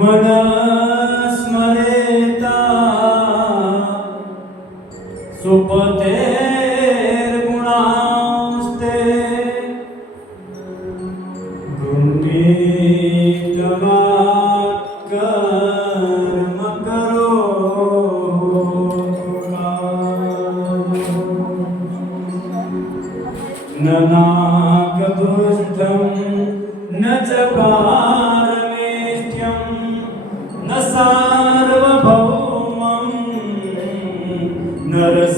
मनस्मरेता सुपतेर्गुणास्ते गुणीतमात् कर्म करोगा न नाकदुष्टं न च पारमेष्ठ्यं न सार्वभौमं नरसाधिपत्यं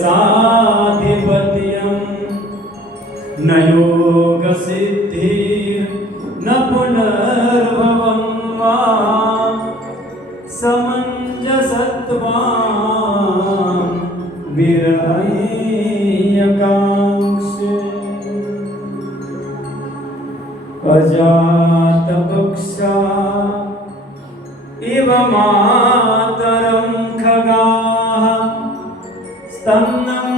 न योगसिद्धिर् न पुनर्भवं वा समञ्जसत्वां विरहैयकांक्षे अजातपक्षा इव मातरं खगाः स्तन्नं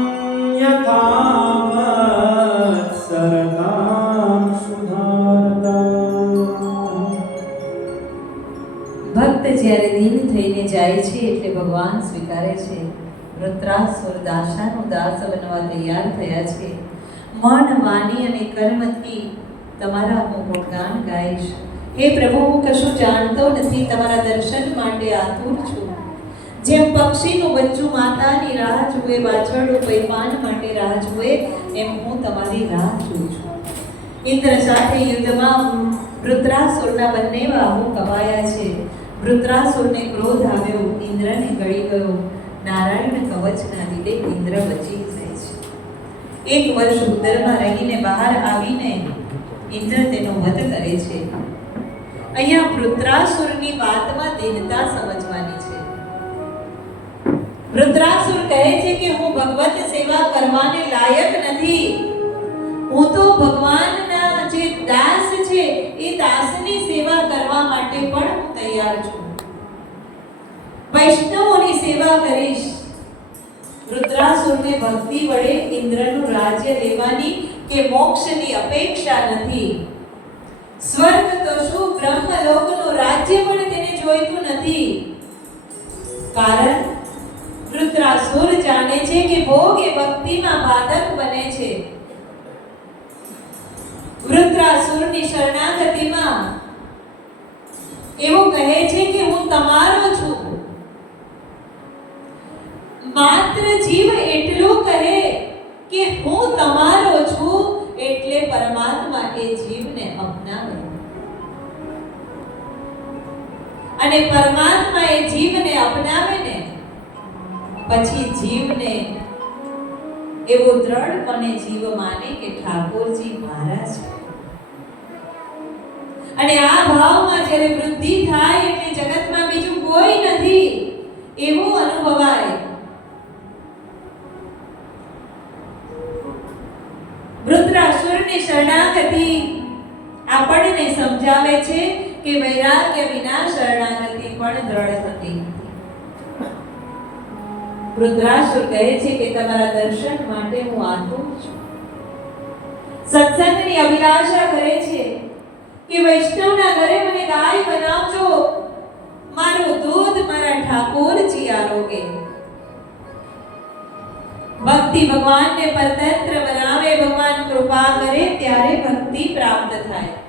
यथा वत्सरतां सुधारता। ભક્ત જ્યારે દીન થઈને જાય છે એટલે ભગવાન સ્વીકારે છે. વૃત્રાસુર દાસાનો દાસ બનવા તૈયાર થયા છે. મન વાણી અને કર્મથી તમારા હું ગુણગાન ગાઈશ. હે પ્રભુ, હું કશું જાણતો નથી, તમારા દર્શન માટે આતુર છું. જેમ પક્ષીનું બચ્ચું માતાની રાહ જુએ, વાછરડું પૈપાન માટે રાહ જુએ, એમ હું તમારી રાહ જોઉં છું. ઇન્દ્ર સાથે યુદ્ધમાં વૃત્રાસુરના બંને બાહુ કપાયા છે. વૃત્રાસુરને ક્રોધ આવ્યો, ઇન્દ્રને ગળી ગયો. નારાયણ કવચના લીધે ઇન્દ્ર બચી જાય છે. 1 વર્ષ ઉદરમાં રહીને બહાર આવીને ઇન્દ્ર તેનો વધ કરે છે. અહીંયા વૃત્રાસુરની વાતમાં દીનતા સમજવાની છે. વૃત્રાસુર કહે છે કે હું ભગવત સેવા કરવાને લાયક નથી. હું તો ભગવાનના જે દાસ છે એ દાસની સેવા કરવા માટે પણ હું તૈયાર છું. વૈષ્ણવોની સેવા કરીશ. વૃત્રાસુરને ભક્તિ વડે ઇન્દ્રનું રાજ્ય લેવાની કે મોક્ષની અપેક્ષા નથી. સ્વર્ગ તો શું, બ્રહ્મલોકનું રાજ્ય પણ તેને જોઈતું નથી. કારણ વૃત્રાસુર જાણે છે કે ભોગ એ ભક્તિમાં બાધક બને છે. વૃત્રાસુરની શરણાગતિમાં એવું કહે છે કે હું તમારો છું. માત્ર જીવ એટલું કહે કે હું તમારો છું એટલે પરમાત્મા એ જીવને અપનાવે અને પરમાત્મા એ જીવને અપનાવે ને પછી જીવને એવો દ્રઢપણે જીવ માને કે ઠાકોરજી મારા છે. અને આ ભાવમાં જ્યારે વૃદ્ધિ થાય એટલે જગતમાં બીજું કોઈ નથી એવું અનુભવાય. વૃત્રાસુરની શરણાગતિ આપણને સમજાવે છે કે વૈરાગ્ય વિના શરણાગતિ પણ દ્રઢ થતી નથી. વૃત્રાસુર કહે છે કે તમારા દર્શન માટે હું આતુર છું. સત્સંગની અભિલાષા કરે છે કે વૈષ્ણવના ઘરે મને ગાય બનાવજો, મારું દૂધ મારા ઠાકોરજી આરોગે. ભક્તિ ભગવાનને પરતંત્ર બનાવે, ભગવાન કૃપા કરે ત્યારે ભક્તિ પ્રાપ્ત થાય.